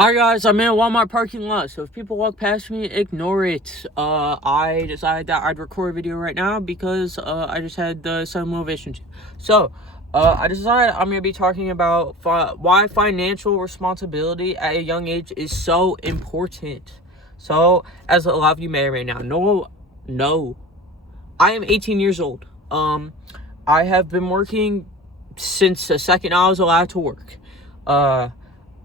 Hi guys, I'm in a Walmart parking lot, so if people walk past me, ignore it. I decided that I'd record a video right now because I just had some motivation to. So, I decided I'm gonna be talking about why financial responsibility at a young age is so important. So, as a lot of you may or may not know, I am 18 years old. I have been working since the second I was allowed to work.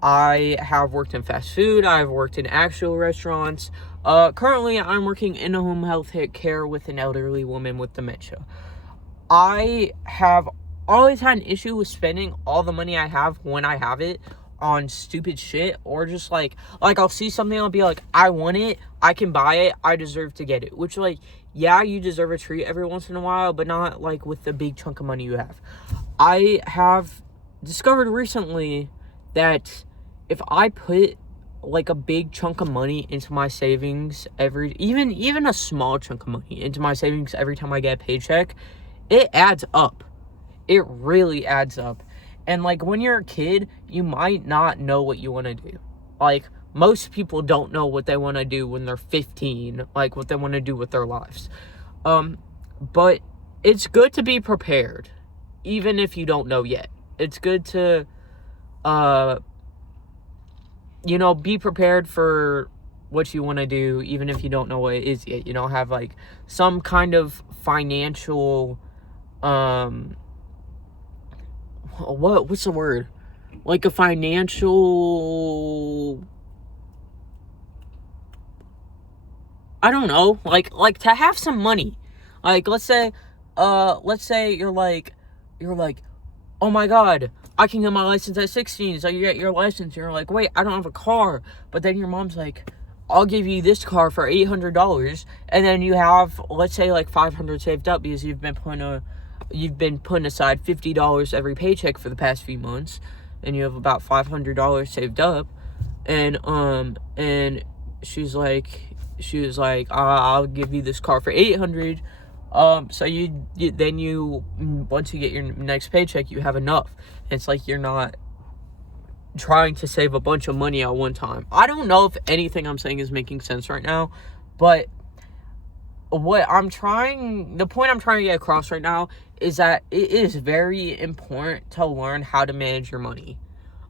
I have worked in fast food. I've worked in actual restaurants. Currently, I'm working in a home health care with an elderly woman with dementia. I have always had an issue with spending all the money I have when I have it on stupid shit, or just like I'll see something, I'll be like, I want it, I can buy it, I deserve to get it. Which, like, yeah, you deserve a treat every once in a while, but not like with the big chunk of money you have. I have discovered recently that if I put like a big chunk of money into my savings even a small chunk of money into my savings every time I get a paycheck, it adds up. It really adds up. And like when you're a kid, you might not know what you want to do. Like most people don't know what they want to do when they're 15, like what they want to do with their lives. But it's good to be prepared, even if you don't know yet. It's good to be prepared for what you want to do, even if you don't know what it is yet. Have like some kind of financial, what's the word? Like a financial, I don't know, like to have some money. Like, let's say you're like, oh my God, I can get my license at 16. So you get your license, and you're like, wait, I don't have a car. But then your mom's like, I'll give you this car for $800. And then you have, let's say, like $500 saved up because you've been putting aside $50 every paycheck for the past few months. And you have about $500 saved up. And she was like, I'll give you this car for $800. So you once you get your next paycheck, you have enough. It's like you're not trying to save a bunch of money at one time. I don't know if anything I'm saying is making sense right now, but the point I'm trying to get across right now is that it is very important to learn how to manage your money.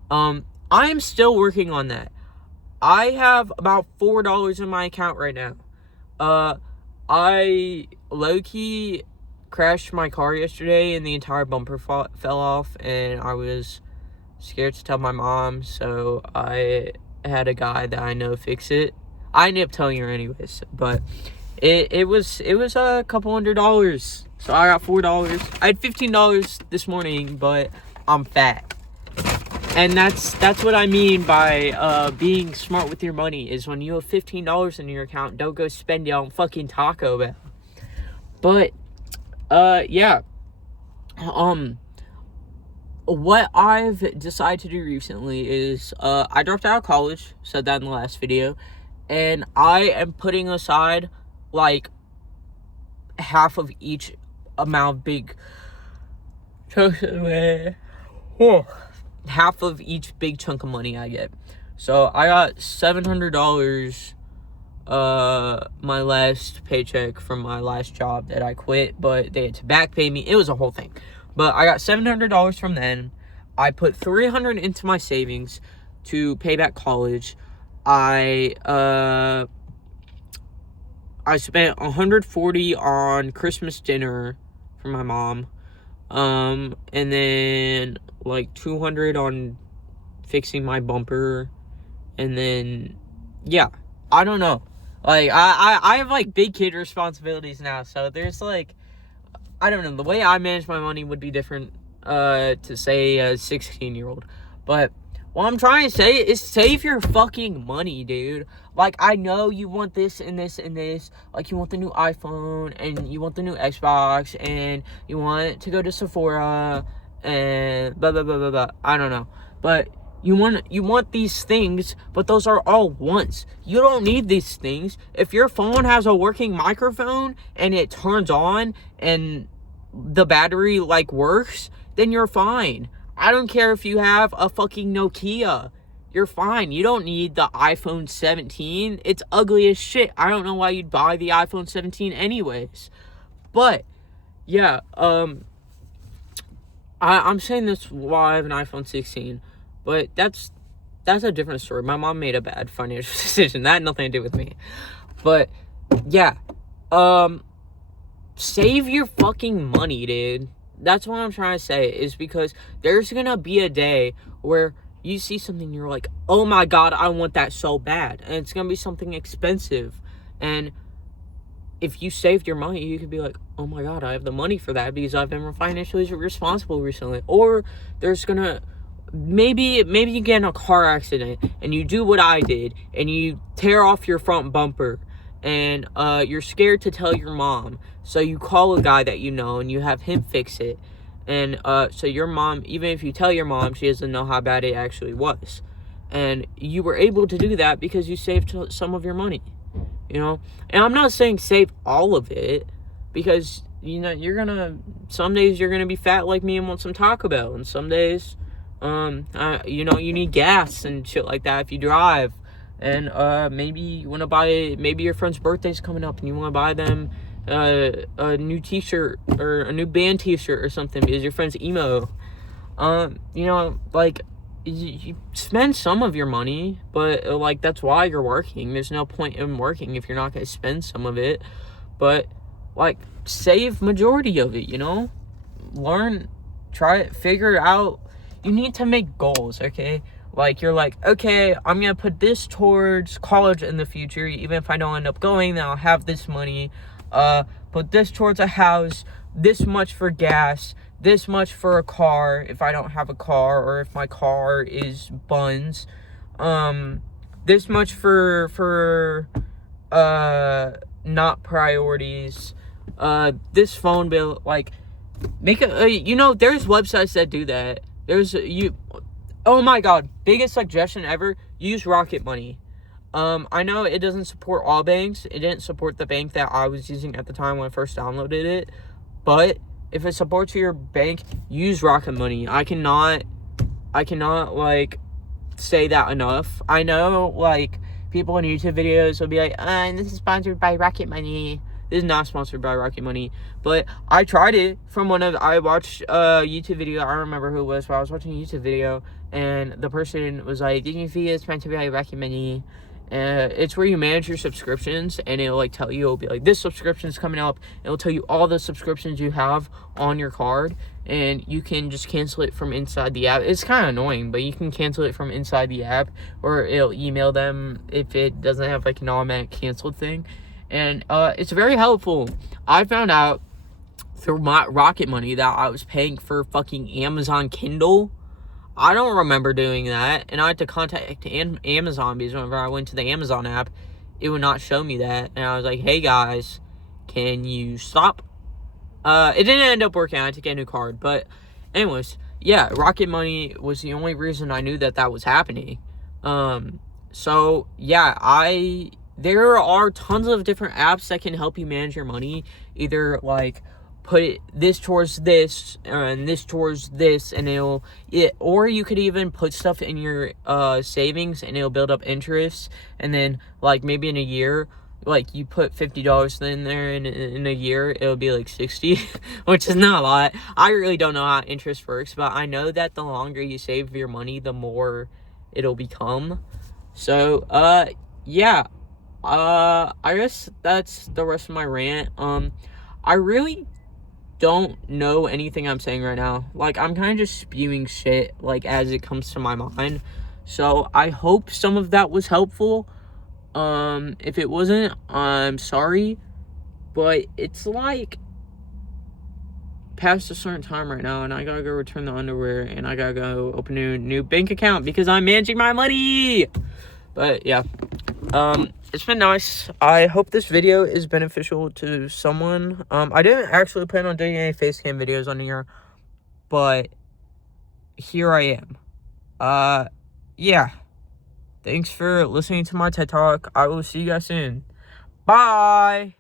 I am still working on that. I have about $4 in my account right now. I low-key crashed my car yesterday and the entire bumper fell off, and I was scared to tell my mom, so I had a guy that I know fix it. I ended up telling her anyways, but it was a couple $100. So I got $4. I had $15 this morning, but I'm fat. And that's what I mean by being smart with your money, is when you have $15 in your account, don't go spend it on fucking Taco Bell. But yeah. What I've decided to do recently is I dropped out of college, said that in the last video, and I am putting aside like half of each amount of half of each big chunk of money I get. So I got $700 my last paycheck from my last job that I quit, but they had to back pay me. It was a whole thing. But I got $700 from then. I put $300 into my savings to pay back college. I spent $140 on Christmas dinner for my mom. And then like $200 on fixing my bumper. And then, yeah, I don't know. Like, I have like big kid responsibilities now. So there's like, I don't know, the way I manage my money would be different to say a 16-year-old. But what I'm trying to say is save your fucking money, dude. Like, I know you want this and this and this. Like, you want the new iPhone, and you want the new Xbox, and you want to go to Sephora, and blah, blah, blah, blah, blah. I don't know. But you want these things, but those are all wants. You don't need these things. If your phone has a working microphone, and it turns on, and the battery, like, works, then you're fine. I don't care if you have a fucking Nokia. you're fine. You don't need the iPhone 17. It's ugly as shit. I don't know why you'd buy the iPhone 17 anyways. But, yeah, I'm saying this while I have an iPhone 16, but that's a different story. My mom made a bad financial decision. That had nothing to do with me. But, yeah, save your fucking money, dude. That's what I'm trying to say, is because there's gonna be a day where you see something, you're like, oh my god, I want that so bad. And it's gonna be something expensive. And if you saved your money, you could be like, oh my god, I have the money for that because I've been financially responsible recently. Or there's gonna, maybe you get in a car accident and you do what I did and you tear off your front bumper and you're scared to tell your mom. So you call a guy that you know and you have him fix it. And so your mom, even if you tell your mom, she doesn't know how bad it actually was. And you were able to do that because you saved some of your money, you know? And I'm not saying save all of it, because, you know, some days you're gonna be fat like me and want some Taco Bell. And some days, you know, you need gas and shit like that if you drive. And maybe you want to buy, maybe your friend's birthday's coming up and you want to buy them a new t-shirt or a new band t-shirt or something because your friend's emo. You know, like, you spend some of your money, but like, that's why you're working. There's no point in working if you're not going to spend some of it. But like, save majority of it, you know? Learn, try it, figure it out. You need to make goals, okay? Like, you're like, okay, I'm going to put this towards college in the future. Even if I don't end up going, then I'll have this money. Put this towards a house, this much for gas, this much for a car if I don't have a car, or if my car is buns. This much for not priorities. This phone bill, like, make a, you know, there's websites that do that. Oh my god, biggest suggestion ever, use Rocket Money. I know it doesn't support all banks. It didn't support the bank that I was using at the time when I first downloaded it. But if it supports your bank, use Rocket Money. I cannot, like, say that enough. I know, like, people in YouTube videos will be like, this is sponsored by Rocket Money. This is not sponsored by Rocket Money. But I tried it from I watched a YouTube video. I don't remember who it was, but I was watching a YouTube video. And the person was like, this video is sponsored by Rocket Money. It's where you manage your subscriptions, and it'll like tell you, it'll be like, this subscription's coming up. It'll tell you all the subscriptions you have on your card, and you can just cancel it from inside the app. It's kind of annoying, but you can cancel it from inside the app, or it'll email them if it doesn't have like an automatic cancel thing. And it's very helpful. I found out through my Rocket Money that I was paying for fucking Amazon Kindle. I don't remember doing that, and I had to contact Amazon because whenever I went to the Amazon app, it would not show me that. And I was like, hey guys, can you stop? It didn't end up working. I had to get a new card. But anyways, yeah, Rocket Money was the only reason I knew that was happening. So yeah, there are tons of different apps that can help you manage your money. Either like put this towards this and this towards this, and or you could even put stuff in your savings and it'll build up interest. And then like maybe in a year, like you put $50 in there, and in a year it'll be like 60, which is not a lot. I really don't know how interest works, but I know that the longer you save your money, the more it'll become. So yeah, I guess that's the rest of my rant. I really don't know anything I'm saying right now. Like, I'm kind of just spewing shit, like, as it comes to my mind. So, I hope some of that was helpful. If it wasn't, I'm sorry. But it's, like, past a certain time right now, and I gotta go return the underwear, and I gotta go open a new bank account because I'm managing my money! But, yeah. It's been nice. I hope this video is beneficial to someone. I didn't actually plan on doing any face cam videos on here, but here I am. Yeah. Thanks for listening to my TED Talk. I will see you guys soon. Bye!